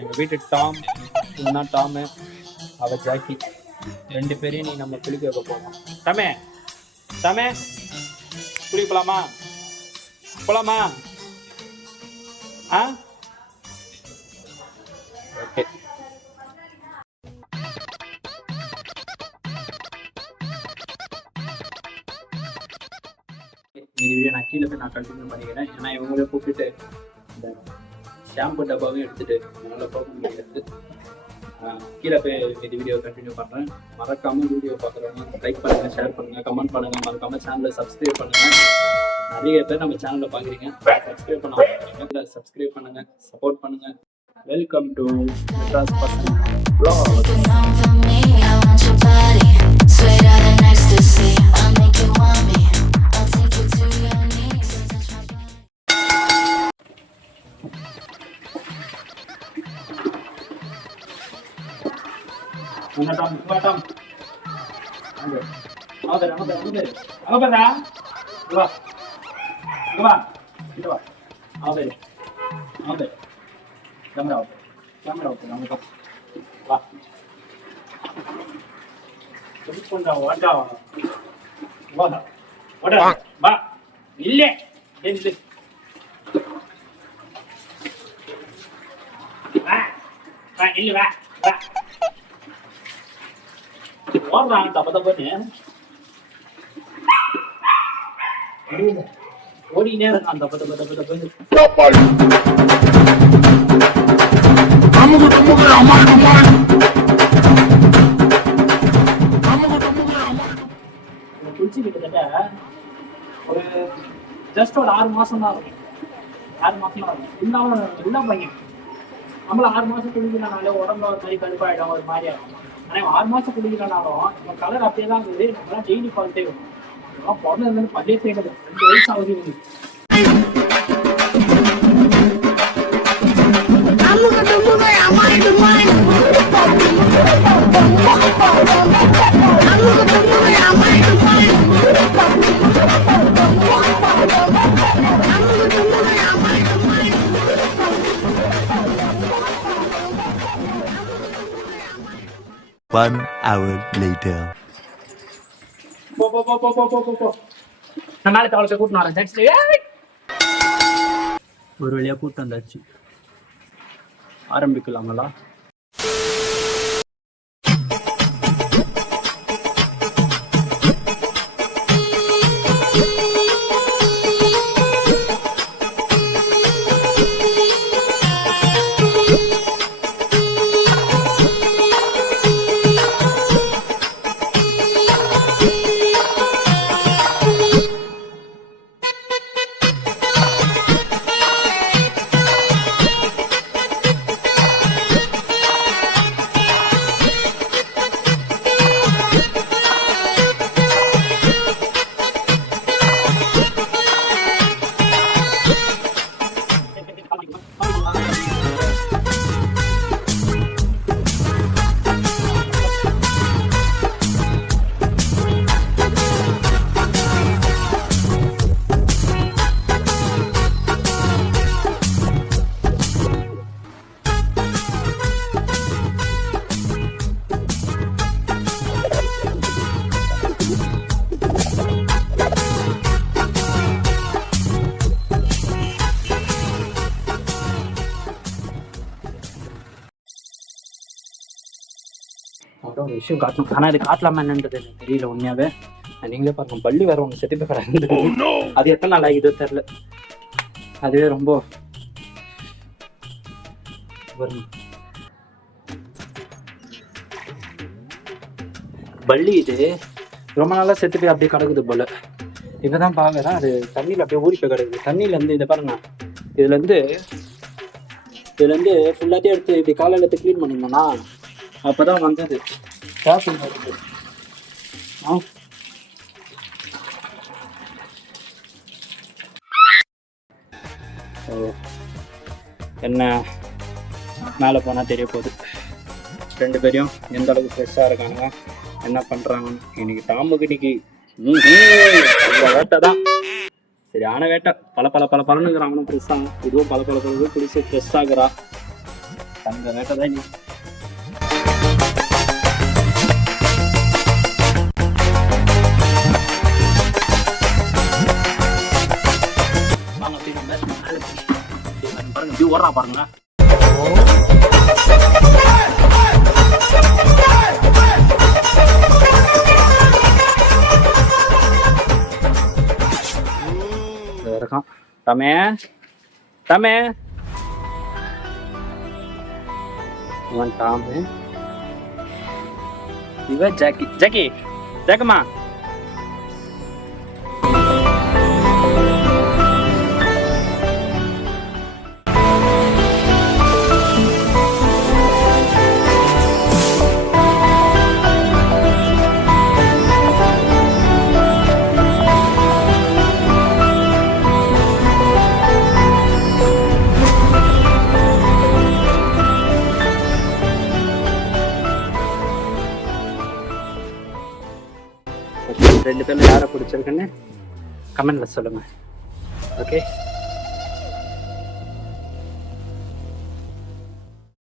எங்கள் வீட்டு டாம், இதுதான் டாமு, அவள் ஜாக்கி. 2 பேரையும் நீ நம்ம குளிக்க வைக்க போகலாம். டாமே, டாமே, குளிக்க போகலாமா? போகலாமா? ஆ, ஓகே. இந்த வீடியோ நான் கீழே போய் நான் கண்டினியூ பண்ணிக்கிறேன். ஏன்னா இவங்களே கூப்பிட்டு இந்த ஷாம்பு டப்பாவையும் எடுத்துகிட்டு நல்லா போக முடியாது. கீழே போய் இந்த வீடியோ கண்டினியூ பண்ணுறேன். மறக்காமல் வீடியோ பார்க்குறவங்க லைக் பண்ணுங்கள், ஷேர் பண்ணுங்கள், கமெண்ட் பண்ணுங்கள். மறக்காமல் சேனலை சப்ஸ்கிரைப் பண்ணுங்கள். நிறைய பேர் நம்ம சேனலில் பார்க்குறீங்க, சப்ஸ்கிரைப் பண்ண சப்ஸ்கிரைப் பண்ணுங்கள், சப்போர்ட் பண்ணுங்கள். வெல்கம் டு மெட்ராஸ் பசங்க vlog. Tom. ஓடுறான் தப்ப தப்பன்னு ஓடினே இருக்கான் தப்ப தப்ப தப்ப தப்பன்னு. குளிச்சு கிட்டத்தட்ட ஒரு ஜஸ்ட் ஒரு 6 மாசம் தான் இருக்கும். 6 மாசம் தான் இருக்கும். இருந்தாலும் எல்லா பையன் நம்மள 6 மாசம் குளிக்கலனாலே உடம்புல ஒரு மாதிரி கடுப்பாயிடும், ஒரு மாதிரி ஆகும். ஆனால் 6 மாசம் குளிக்கலனாலும் நம்ம கலர் அப்படியே தான் இருக்குது. நம்மளாம் டெய்லி பார்த்துட்டே இருக்கும். அதெல்லாம் பிறந்ததுலேருந்து பல்லே செய்யறது 2 வயசு ஆகுது இருக்கு. One hour later. நான் நாளைக்கு அவளுக்கு கூட்டினு வரேன். ஒரு வழியாக கூட்டம் வந்தாச்சு. ஆரம்பிக்கலாங்களா? அப்புறம் ஒரு விஷயம் காட்டணும். ஆனால் இது காட்டலாமா என்னன்றது எனக்கு தெரியல உண்மையாவே. நீங்களே பாருங்க, பள்ளி வேற ஒன்று செத்து போய் கிடக்குது. அது எத்தனை நாள் ஆகிதோ தெரில. அதுவே ரொம்ப பள்ளி இது ரொம்ப நாளாக செத்து போய் அப்படியே கிடக்குது போல. இப்போதான் பார்க்குறேன், அது தண்ணியில் அப்படியே ஊறி போய் கிடக்குது. தண்ணியிலேருந்து இதை பாருங்க, இதுலேருந்து ஃபுல்லாத்தையும் எடுத்து இப்படி காலையில் எடுத்து க்ளீன் பண்ணியிருந்தோன்னா அப்போ தான் வந்தது. ஷாப்பிங் வருது. என்ன மேலே போனால் தெரிய போகுது. 2 பேரையும் எந்த அளவுக்கு ஃப்ரெஷ்ஷாக இருக்கானுங்க, என்ன பண்ணுறாங்கன்னு. இன்னைக்கு டாமுக்கு இன்னைக்கு வேட்டை தான், சரியான வேட்டை. பல பலனுங்கிறான் அவனும் ஃப்ரெஷ்ஷாக. இதுவும் பல குடிச்சு ஃப்ரெஷ் ஆகுறா. தங்க ரேட்டை தான் நீ வாங்க போய் நம்ம மேலே பாருங்க வியூ ஓடுறா பாருங்க. இருக்கான் தமே தமே இவன் டாமு இவ ஜாக்கி ஜாக்கி ஜாக்கம்மா ரெண்டு பேர்ல யாரை பிடிச்சிருக்குன்னு கமெண்ட்ல சொல்லுங்க. ஓகே.